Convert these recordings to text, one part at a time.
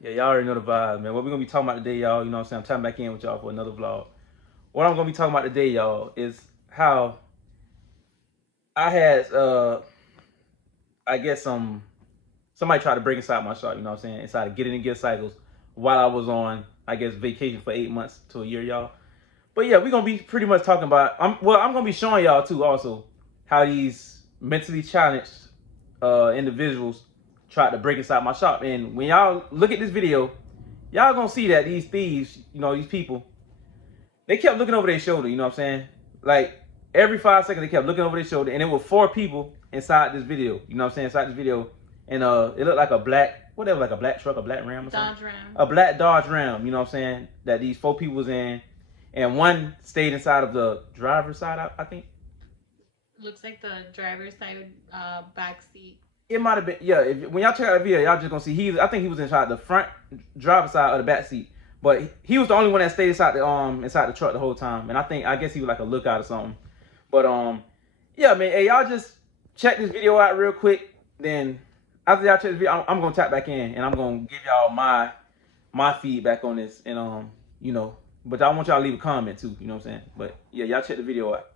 Yeah, y'all already know the vibe, man. What we're gonna be talking about today, y'all, you know what I'm saying? I'm tapping back in with y'all for another vlog. What I'm gonna be talking about today, y'all, is how I had I guess somebody tried to break inside my shop, you know what I'm saying? Inside of Get It and Get Cycles while I was on, I guess, vacation for 8 months to a year, y'all. But yeah, we're gonna be pretty much talking about I'm gonna be showing y'all too also how these mentally challenged individuals tried to break inside my shop. And when y'all look at this video, y'all gonna see that these thieves, you know, these people, they kept looking over their shoulder, you know what I'm saying? Like every 5 seconds they kept looking over their shoulder, and there were 4 people inside this video, you know what I'm saying, inside this video. And it looked like a black, whatever, like a black truck, a black Ram or something. Dodge Ram. A black Dodge Ram, you know what I'm saying, that these 4 people was in. And one stayed inside of the driver's side, I think. Looks like the driver's side back seat. It might have been, yeah. When y'all check out the video, y'all just gonna see I think he was inside the front driver's side or the back seat, but he was the only one that stayed inside the truck the whole time. And I guess he was like a lookout or something. But yeah, man. Hey, y'all just check this video out real quick. Then after y'all check this video, I'm gonna tap back in and I'm gonna give y'all my feedback on this. And you know, but I want y'all to leave a comment too. You know what I'm saying? But yeah, y'all check the video out.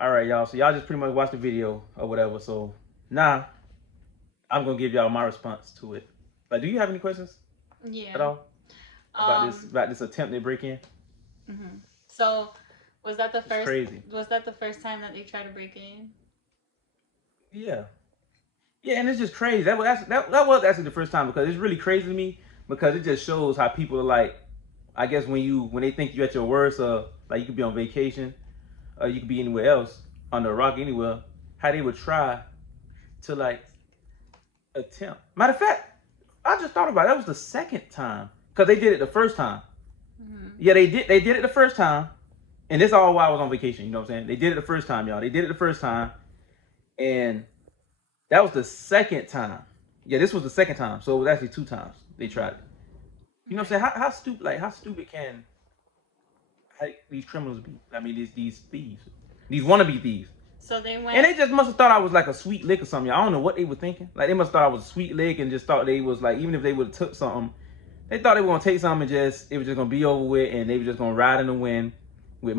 All right, y'all. So y'all just pretty much watched the video or whatever. So now I'm gonna give y'all my response to it. Like, do you have any questions at Yeah. all about this attempted break in? Mm-hmm. So, was that the It's first? crazy. Was that the first time that they tried to break in? Yeah, yeah, and it's just crazy. That was actually the first time because it's really crazy to me because it just shows how people are like. I guess when they think you're at your worst, like you could be on vacation, or you could be anywhere else on the rock anywhere, how they would try to like attempt. Matter of fact, I just thought about it. That was the second time because they did it the first time. Mm-hmm. Yeah, they did it the first time, and this all while I was on vacation. You know what I'm saying? They did it the first time, y'all. They did it the first time, and that was the second time. Yeah, this was the second time. So it was actually 2 times they tried it. You know what I'm saying? How stupid how stupid can these criminals be? I mean these thieves. These wannabe thieves. So they And went. they just must have thought I was like a sweet lick or something. I don't know what they were thinking. Like they must have thought I was a sweet lick and just thought they was like, even if they would have took something, they thought they were gonna take something and just it was just gonna be over with and they were just gonna ride in the wind with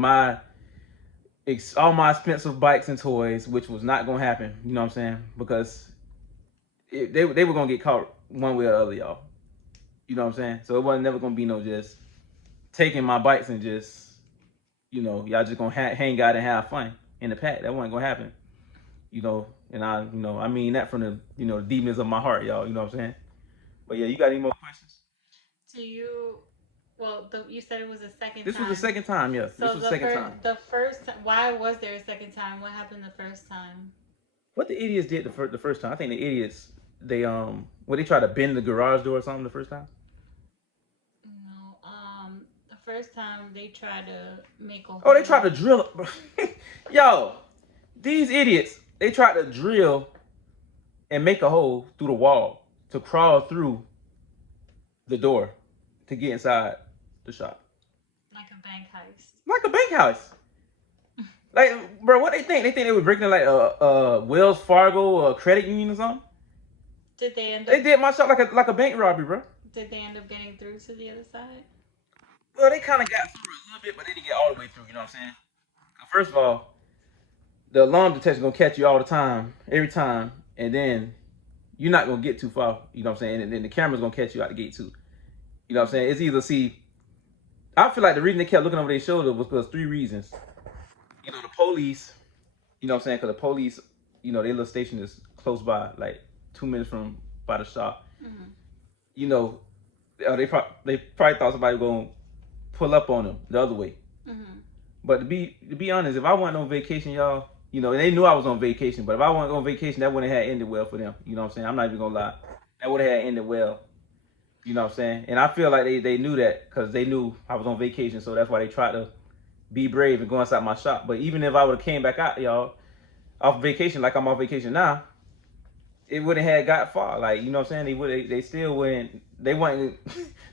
all my expensive bikes and toys, which was not gonna happen. You know what I'm saying? Because they were gonna get caught one way or the other, y'all. You know what I'm saying? So it wasn't never gonna be no just taking my bikes and just y'all just gonna hang out and have fun in the pack. That wasn't gonna happen. And I mean that from the the demons of my heart, y'all. You know what I'm saying? But yeah, you got any more questions? Do you? Well, you said it was the second This was the time. second time, yeah. This So was the second time. the first. Why was there a second time? What happened the first time? What the idiots did the first time? I think the idiots they tried to bend the garage door or something the first time. No. The first time they tried to make a Oh, they tried to hole. drill. Yo, these idiots, they tried to drill and make a hole through the wall to crawl through the door to get inside the shop, Like a bank heist. like a bank house. Like, bro, what they think? They think they were breaking like a Wells Fargo or credit union or something. Did they end up? They did my shop like a bank robbery, bro. Did they end up getting through to the other side? Well, they kind of got through a little bit, but they didn't get all the way through. You know what I'm saying? First of all, the alarm detection gonna catch you all the time, every time, and then you're not gonna get too far. You know what I'm saying? And then the camera's gonna catch you out the gate too. You know what I'm saying? It's either see. I feel like the reason they kept looking over their shoulder was because three reasons. You know, the police. You know what I'm saying? Because the police, you know, their little station is close by, like 2 minutes from by the shop. Mm-hmm. You know, they probably thought somebody was gonna pull up on them the other way. Mm-hmm. But to be honest, if I went on vacation, y'all, you know, and they knew I was on vacation, but if I went on vacation, that wouldn't have ended well for them. You know what I'm saying? I'm not even gonna lie. That would have ended well. You know what I'm saying? And I feel like they knew that because they knew I was on vacation, so that's why they tried to be brave and go inside my shop. But even if I would have came back out, y'all, off vacation like I'm off vacation now, it wouldn't have got far. Like, you know what I'm saying? They still wouldn't. They weren't.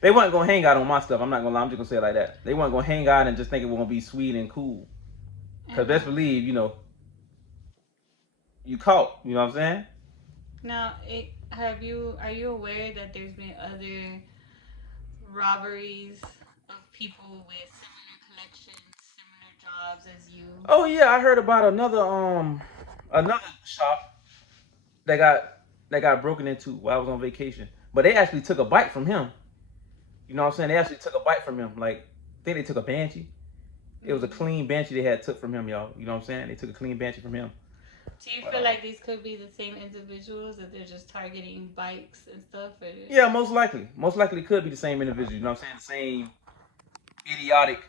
They weren't gonna hang out on my stuff. I'm not gonna lie. I'm just gonna say it like that. They weren't gonna hang out and just think it was gonna be sweet and cool. Cause best believe, you know, you caught. You know what I'm saying? Now, are you aware that there's been other robberies of people with similar collections, similar jobs as you? Oh yeah, I heard about another shop that got broken into while I was on vacation. But they actually took a bite from him. You know what I'm saying? They actually took a bite from him. Like, I think they took a banshee. It was a clean banshee they had took from him, y'all. You know what I'm saying? They took a clean banshee from him. Do you feel like these could be the same individuals that they're just targeting bikes and stuff? Or... Yeah, most likely. Most likely it could be the same individual. You know what I'm saying? The same idiotic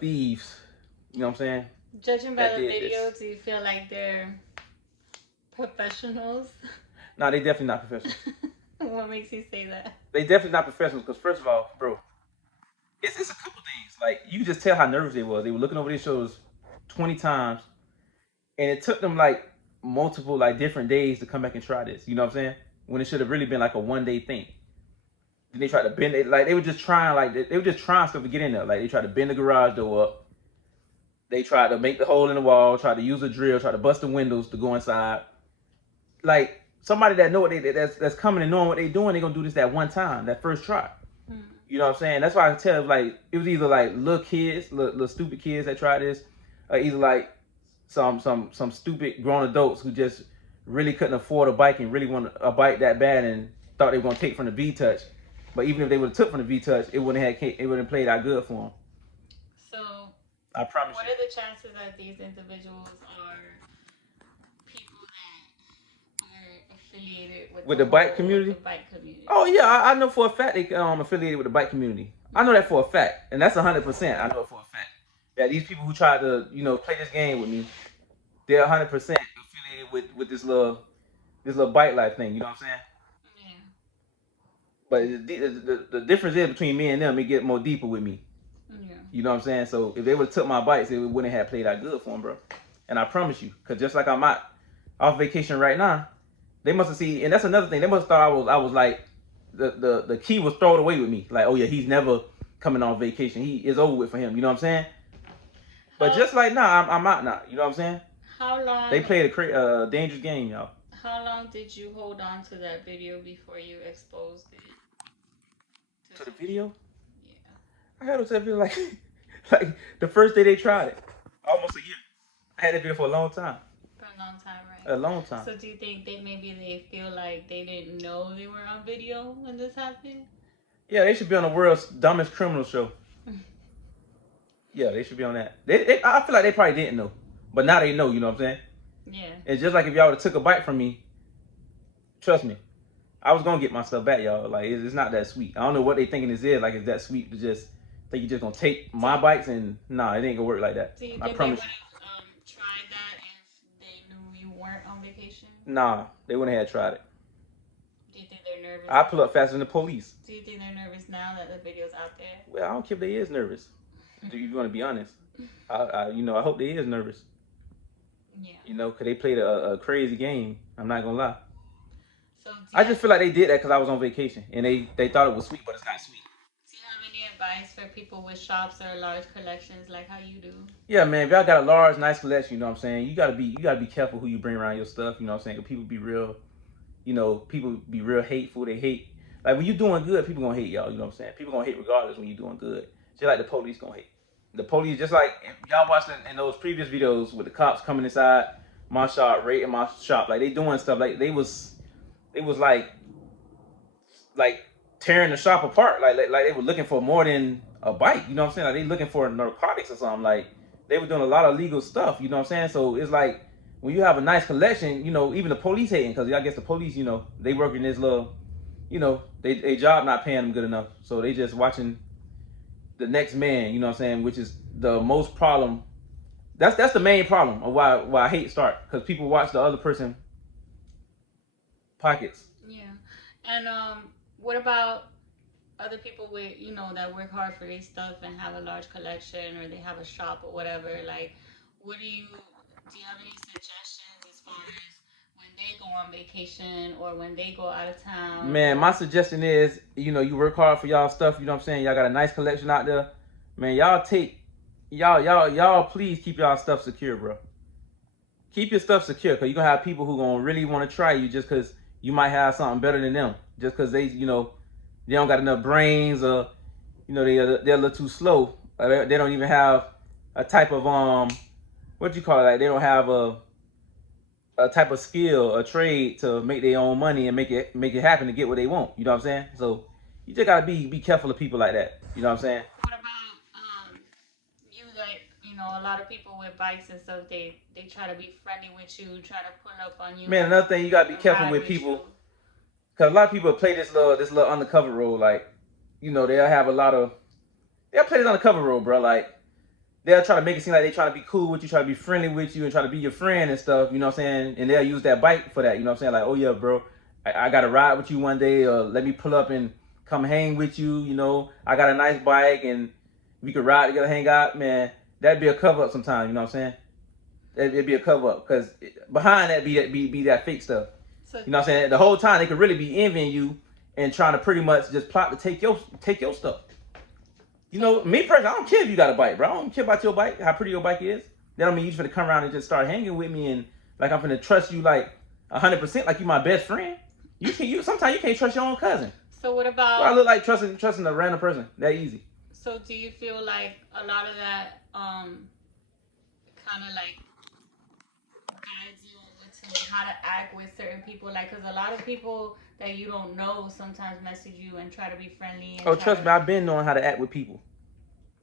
thieves. You know what I'm saying? Judging by the video, do you feel like they're professionals? No, they definitely not professionals. What makes you say that? They definitely not professionals because first of all, bro, it's a couple things. Like, you just tell how nervous they was. They were looking over their shoulders 20 times, and it took them like multiple like different days to come back and try this. You know what I'm saying? When it should have really been like a 1 day thing. Then they tried to bend it. Like, they were just trying they were just trying stuff to get in there. Like, they tried to bend the garage door up. They tried to make the hole in the wall. Tried to use a drill. Tried to bust the windows to go inside. Like, somebody that know what that's coming and knowing what they doing, they gonna do this that one time, that first try. Hmm. You know what I'm saying? That's why I tell, like, it was either like little kids, little stupid kids that tried this, or either like some stupid grown adults who just really couldn't afford a bike and really want a bike that bad and thought they were gonna take from the V Touch. But even if they would have took from the V Touch, it wouldn't played out good for them. So, I promise what you. are the chances that these individuals are people that are affiliated With the bike community? The bike community. Oh yeah, I know for a fact they affiliated with the bike community. I know that for a fact, and that's 100%. I know it for a fact that these people who tried to, you know, play this game with me, they're 100% affiliated with this little bike life thing. You know what I'm saying? Yeah. But the difference is between me and them, it get more deeper with me. Yeah. You know what I'm saying? So if they would have took my bikes, it wouldn't have played out good for them, bro. And I promise you, because just like I'm out off vacation right now, they must have seen, and that's another thing. They must have thought I was like the key was thrown away with me. Like, oh yeah, he's never coming on vacation. He is over with for him. You know what I'm saying? But just like now, I'm out now. You know what I'm saying? How long? They played a dangerous game, y'all. How long did you hold on to that video before you exposed it? To the video? Yeah. I had it to that video like like the first day they tried it. Almost a year. I had that video for a long time. For a long time, right? A long time. So do you think that maybe they feel like they didn't know they were on video when this happened? Yeah, they should be on the world's dumbest criminal show. Yeah, they should be on that. I feel like they probably didn't know, but now they know. You know what I'm saying? Yeah. It's just like if y'all would have took a bite from me. Trust me, I was gonna get my stuff back, y'all. Like, it's not that sweet. I don't know what they thinking this is. Like, it's that sweet to just think you just gonna take my bikes and nah, it ain't gonna work like that. Do you think I promise they would have tried that if they knew you weren't on vacation? Nah, they wouldn't have tried it. Do you think they're nervous? I pull up faster than the police. Do you think they're nervous now that the video's out there? Well, I don't care if they is nervous. Do you want to be honest? I hope they is nervous. Yeah. You know, because they played a crazy game. I'm not gonna lie. So I just feel like they did that because I was on vacation and they thought it was sweet, but it's not sweet. do you have any advice for people with shops or large collections like how you do? Yeah, man. If y'all got a large, nice collection, you know what I'm saying. You gotta be careful who you bring around your stuff. You know what I'm saying. 'Cause people be real. People be real hateful. They hate. Like when you doing good, people gonna hate y'all. You know what I'm saying. People gonna hate regardless when you doing good. Just like the police gonna hate. The police, just like if y'all watched in those previous videos with the cops coming inside my shop, raiding my shop, like they doing stuff like they was like tearing the shop apart. Like they were looking for more than a bike. You know what I'm saying? Like they looking for narcotics or something. Like they were doing a lot of illegal stuff. You know what I'm saying? So it's like when you have a nice collection, even the police hating because I guess the police, they work in this little, they job not paying them good enough. So they just watching the next man. You know what I'm saying? Which is the most problem. That's the main problem of why hate start because people watch the other person pockets. Yeah. And what about other people with that work hard for their stuff and have a large collection or they have a shop or whatever? Like, what do you have any suggestions as far as when they go on vacation or when they go out of town Man, my or suggestion is, you work hard for y'all stuff, you know what I'm saying? Y'all got a nice collection out there. Man, y'all please keep y'all stuff secure, bro. Keep your stuff secure, cause you're gonna have people who gonna really wanna try you just cause you might have something better than them. Just cause they don't got enough brains or they're a little too slow. They don't even have a type of what you call it? Like they don't have a type of skill, a trade to make their own money and make it happen to get what they want. You know what I'm saying? So you just gotta be careful of people like that. You know what I'm saying? what about you like a lot of people with bikes and stuff they try to be friendly with you, try to pull up on you Man, another thing you gotta be and careful ride with with you. people, cause a lot of people play this little undercover role. Like, they'll have they'll play this undercover role, bro. Like they'll try to make it seem like they try to be cool with you, try to be friendly with you, and try to be your friend and stuff. You know what I'm saying? And they'll use that bike for that. You know what I'm saying? Like, oh yeah, bro, I got to ride with you one day, or let me pull up and come hang with you. I got a nice bike and we could ride together, hang out. Man, that'd be a cover up sometimes. You know what I'm saying? It'd be a cover up because behind that be that fake stuff. So You know what I'm saying? The whole time they could really be envying you and trying to pretty much just plot to take your stuff. Me personally, I don't care if you got a bike, bro. I don't care about your bike, how pretty your bike is. That don't mean you just gonna come around and just start hanging with me and like I'm gonna trust you like 100%, like you my best friend. You sometimes you can't trust your own cousin. so what Well, I about look like trusting a random person that easy. so do you feel like a lot of that kind of like guides you on what to how to act with certain people, like because a lot of people that you don't know sometimes message you and try to be friendly and Oh, try trust to me, I've been knowing how to act with people.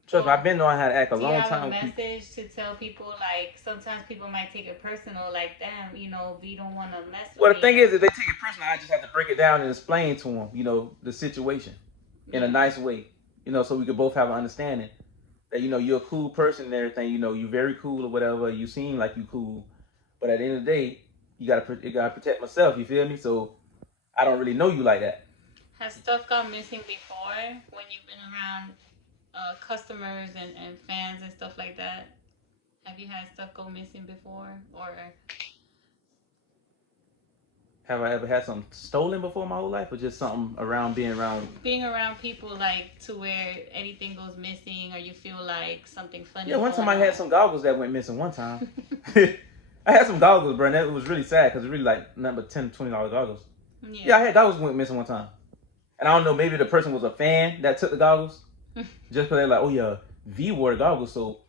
Trust me, I've well been knowing how to act a do you long have a time with people. message to tell people, like sometimes people might take it personal, like damn, we don't want to mess with Well, the me thing or is, if they take it personal, I just have to break it down and explain to them, the situation in a yeah. nice way, so we could both have an understanding that you're a cool person and everything. You're very cool or whatever. You seem like you cool, but at the end of the day, you gotta protect myself. You feel me? So I don't really know you like that. Has stuff gone missing before when you've been around customers and fans and stuff like that? Have you had stuff go missing before, or Have I ever had something stolen before my whole life, or just something around being around? being around people like to where anything goes missing, or you feel like something Yeah, funny's one time going I had on? some goggles that went missing. One time, I had some goggles, bro. And it was really sad because it really like nothing but $10, $20 goggles. Yeah, I Yeah. had goggles went missing one time. And I don't know, maybe the person was a fan that took the goggles just because they're like, oh yeah, V wore the goggles, so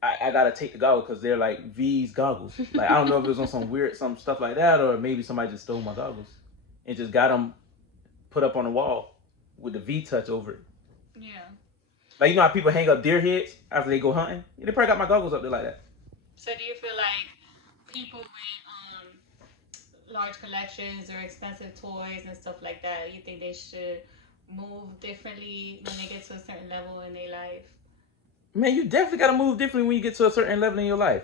I gotta take the goggles because they're like V's goggles. Like I don't know if it was on some stuff like that, or maybe somebody just stole my goggles and just got them put up on the wall with the V touch over it. Yeah. Like how people hang up deer heads after they go hunting. Yeah, they probably got my goggles up there like that. So do you feel like people with large collections or expensive toys and stuff like that, you think they should move differently when they get to a certain level in their life? Man, you definitely gotta move differently when you get to a certain level in your life.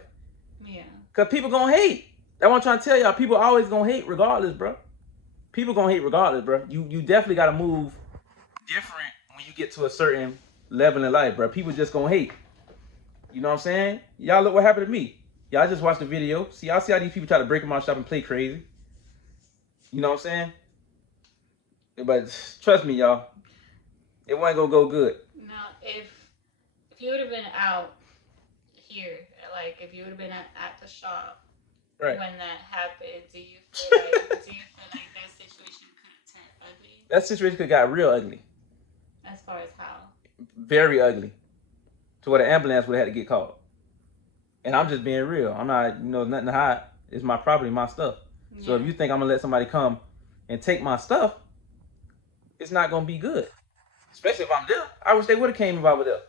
Yeah. Cause people gonna hate. That's what I'm trying to tell y'all. People always gonna hate regardless, bro. People gonna hate regardless, bro. You definitely gotta move different when you get to a certain level in life, bro. People just gonna hate. You know what I'm saying? Y'all look what happened to me. Y'all just watched the video. See, y'all see how these people try to break in my shop and play crazy. You know what I'm saying? But trust me, y'all, it wasn't gonna go good. Now, if you would have been out here, like if you would have been at the shop Right. when that happened, do you feel like that situation could have turned ugly? That situation could have got real ugly. As far as how? Very ugly. To where the ambulance would have had to get called. And I'm just being real. I'm not, nothing to hide. It's my property, my stuff. Yeah. So if you think I'm gonna let somebody come and take my stuff, it's not gonna be good. Especially if I'm there. I wish they would have came if I was there.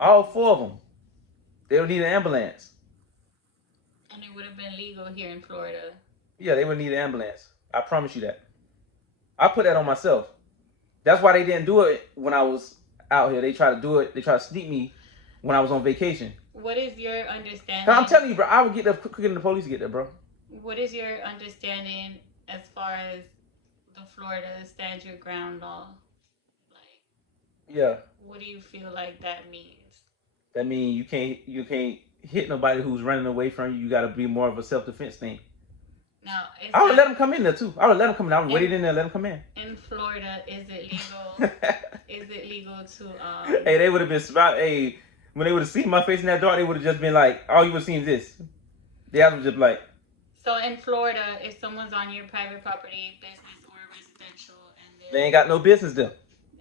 All 4 of them. They would need an ambulance. And it would have been legal here in Florida. Yeah, they would need an ambulance. I promise you that. I put that on myself. That's why they didn't do it when I was out here. They tried to do it. They tried to sneak me when I was on vacation. What is your understanding? I'm telling you, bro, I would get there quicker than the police get there, bro. What is your understanding as far as the Florida stand your ground law? Like, yeah. What do you feel like that means? That means you can't hit nobody who's running away from you. You got to be more of a self-defense thing. No, I would let them come in there too. I would let them come in. I would wait in there, let them come in. In Florida, is it legal? Is it legal to? Hey, they would have been smart. Hey, when they would have seen my face in that dark, they would have just been like, all you would have seen is this. They would have just like. So in Florida, if someone's on your private property, business or residential, and they ain't got no business there,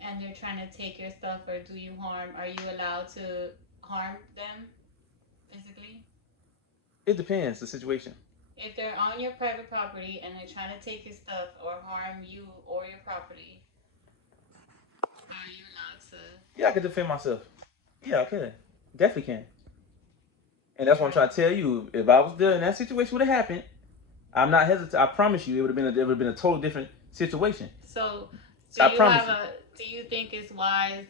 and they're trying to take your stuff or do you harm, are you allowed to harm them physically? It depends the situation. If they're on your private property and they're trying to take your stuff or harm you or your property, are you allowed to? Yeah, I could defend myself. Yeah, I could. Definitely can. And that's what I'm trying to tell you. If I was there and that situation would have happened, I'm not hesitant. I promise you, it would have been a total different situation. So, do you think it's wise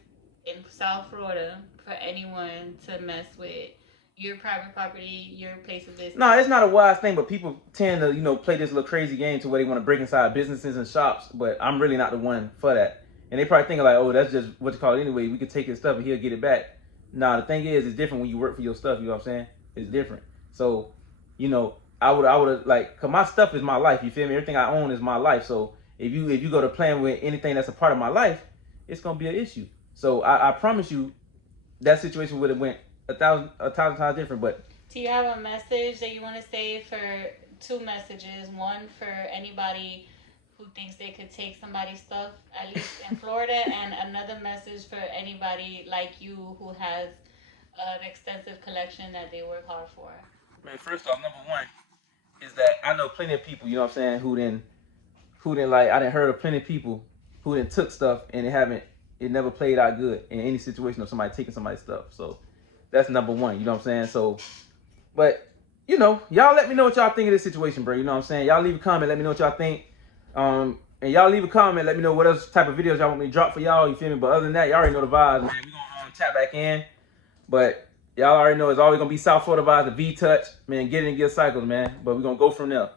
in South Florida for anyone to mess with your private property, your place of business? No, it's not a wise thing, but people tend to, play this little crazy game to where they want to break inside businesses and shops, but I'm really not the one for that. And they probably think like, oh, that's just what you call it anyway. We could take his stuff and he'll get it back. Nah, the thing is, it's different when you work for your stuff, you know what I'm saying? It's different. So, I would have like, cause my stuff is my life, you feel me? Everything I own is my life. So if you go to playing with anything that's a part of my life, it's gonna be an issue. So I promise you, that situation would have went a thousand times different. But do you have a message that you want to say for 2 messages? One for anybody who thinks they could take somebody's stuff, at least in Florida, and another message for anybody like you who has an extensive collection that they work hard for. Man, first off, number one is that I know plenty of people, you know what I'm saying, who didn't like, I didn't heard of plenty of people who didn't took stuff and it never played out good in any situation of somebody taking somebody's stuff. So that's number one, you know what I'm saying? So, but, y'all let me know what y'all think of this situation, bro. You know what I'm saying? Y'all leave a comment, let me know what y'all think. And y'all leave a comment, let me know what else type of videos y'all want me to drop for y'all, you feel me? But other than that, y'all already know the vibes, man. We gonna tap back in. But y'all already know it's always gonna be South Florida vibes, the V-Touch. Man, get it and get cycles, man. But we're gonna go from there.